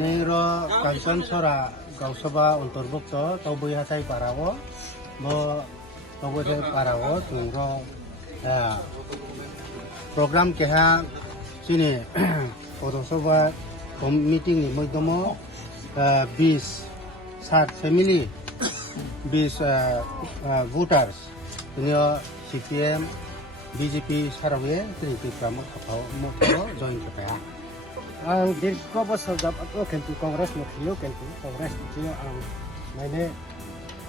Nero Kansan Sora Gausaba Unterbukto Tobuy Hatay Parawo Mo Tobuy Parawo Tungro program keha sini Photosoba meeting ni Moidomo 20 family 20 voters ini CPM BJP Sarawak ini program mau join KPA. Ang dirko ba sa dapat ko kentu Congress mo kiyo kentu Congress kiyo ang maine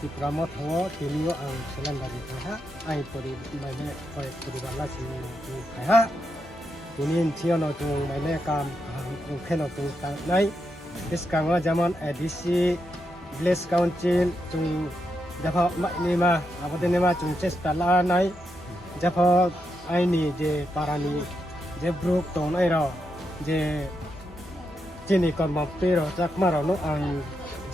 di promote ho kiyo ang selan dari ha ai pori maine pori bala sini ha kunin kiyo no tu maine kam ku keno tu tang nai diskangwa zaman edisi Village Council tung japa ni ma abode ni ma tung chesta la nai japa ai ni je parani je brook ton ai ro je Jini kon mampiro jak marono ang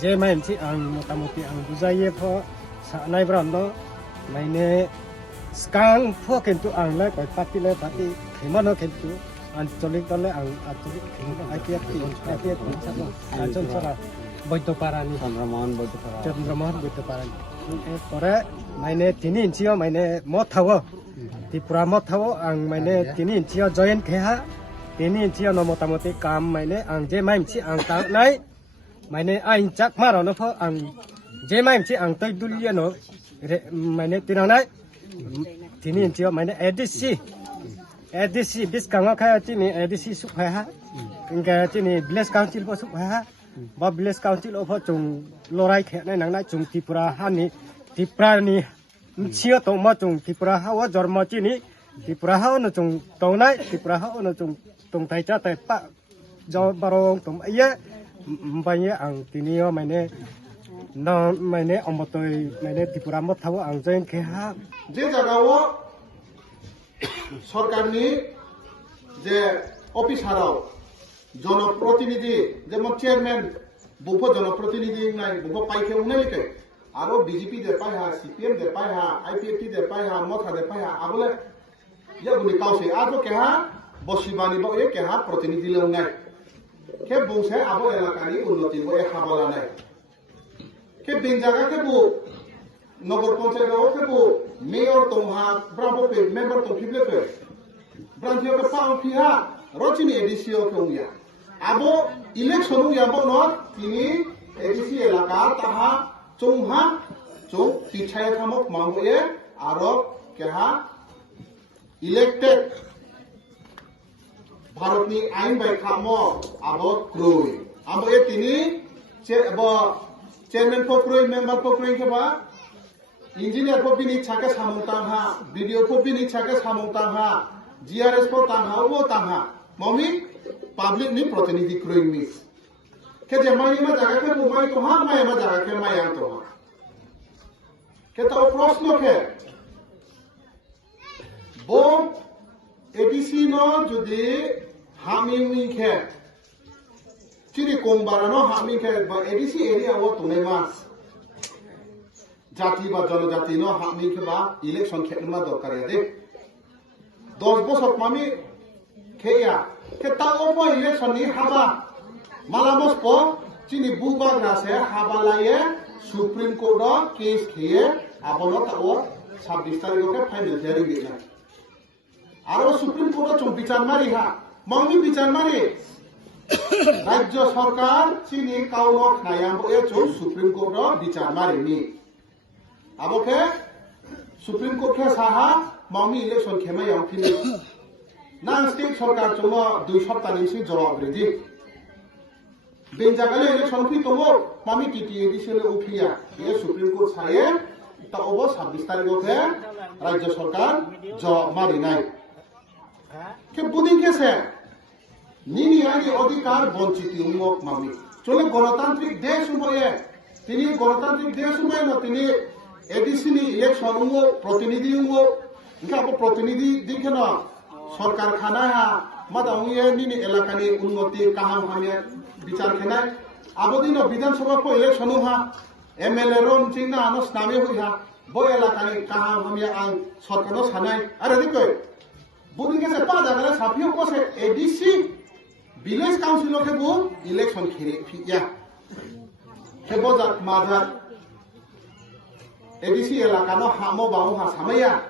je main si ang motamuti ang buzaye pho sa nai brando maine skang pho kentu ang la koi pati khimano kentu ancholik tole ang ancholik khimano apiat sabo anchon sara boito parani Chandramohan boito parani pore maine tini inchio maine mothawo Tripura mothawo ang maine tini inchio join kheha ini cia no motamoti kam maine ang je maim ci ang tang nai maine ain chak maro no pho ang je maim ci ang tai dulia no maine tinang nai tini cia maine ADC bis kanga khaya tini ADC su ha inga tini Village Council po su ha ba Village Council of chung lorai khe nai nang nai chung Tripura hani Tripura ni cia to ma chung Tripura ha wa jorma chini Tripura ha no chung to nai Tripura ha no chung tung tay cha tay pa do barong tum ye mbanye ang tinio maine no maine omotoi maine Tripura mot thawo ang join khe ha je jagao সরকারনি যে অফিসারাও জনপ্রতিনিধি যেমন chairman বুফো জনপ্রতিনিধি নাই বুফো পাইকে উনাইকে আরো BJP দে পাইহা CPM দে পাইহা IPFT দে পাইহা মথা দে পাইহা আগলে ইয়াগুনি কাউসে আজো কেহা বসিবানি বো এ কেহা প্রতিনিধি লেও নাই কে বংশে আবো এলাকানি উন্নতি বো এ খাবলা নাই কে বিন জায়গা কে বো নগর পঞ্চায়েত কে বো মেয়র তোমহা ব্রাভো পে মেম্বার তো ফিবলে পে ব্রাঞ্চিও কে পাও ফিহা রচিনি এডিসিও কে উয়া আবো ইলেকশন উয়া বো নট তিনি এডিসি এলাকা তাহা চৌহা চৌ পিছায় থামক মাঙ্গয়ে আরো কেহা ইলেক্টেড भारतनि आइन बाय खामो आबो क्रुइ आबो ए तिनि चेयरमैन फो क्रुइ मेंबर फो क्रुइ के बा इंजीनियर फो बिनि छाके सामुंतां हा वीडियो फो बिनि छाके सामुंतां हा जीआरएस फो तांहा वो तांहा मम्मी पब्लिक नि प्रतिनिधि क्रुइ मिस के जे माई मा जागा के मुमाई तो हा माई मा जागा के माई आं तो हा के तो प्रश्न के बो एडीसी नो जुदी हामिंग के चिरी कोंबारानो हामिंग के बा एडीसी एरिया वो तुने मास जाति बा जनजाति नो हामिंग के बा इलेक्शन खेलमा दरकार दे 10 বছর मामी खेया के ताओ बो इलेक्शन नि हाबा मालामस को चिनी बुबा ग्रासे हाबा लाये सुप्रीम कोर्ट केस खेये आबनो ताओ 26 तारिख के फाइनल जारी गेना आरो सुप्रीम कोर्ट चों विचार मारी हा मंगी विचार मारी राज्य सरकार चीनी काउनो खायाम ए चों सुप्रीम कोर्ट विचार मारी नि आबोके सुप्रीम कोर्ट के साहा मंगी इलेक्शन खेमा याम फिनि ना स्टेट सरकार चों 2 सप्ताह निसि जवाब रेदि बेन जागाले इलेक्शन फि तोमो मामी टीटीए दिसेले उफिया ये सुप्रीम कोर्ट साये তা অব 26 তারিখে রাজ্য সরকার জব মারি নাই কে বুদিন কেছে নিনি আইনি অধিকার বঞ্চিত উন্মুখ মামি চলে গণতান্ত্রিক দেশ হয়ে তিনি গণতান্ত্রিক দেশ হয়ে না তিনি এডিসি নি ইলেকশন প্রতিনিধি প্রতিনিধি দিকে না সরকার খানা মাদাউয়ে নিনি এলাকানি উন্নতি কাহাম হামিয়া বিচার খেনায় আবদিন বিধানসভা কো ইলেকশন হা এমএলএ রন চিনা আনস নামে হইহা বই এলাকানি কাহাম হামিয়া আং সরকার সানাই আরে দেখো বুদিন কেছে পা জায়গা সাফিও কোসে এডিসি ভিলেজ কাউন্সিলর के वो इलेक्शन खेले फिया के बजात माजार एडीसी इलाका नो हामो बाउ हा सामया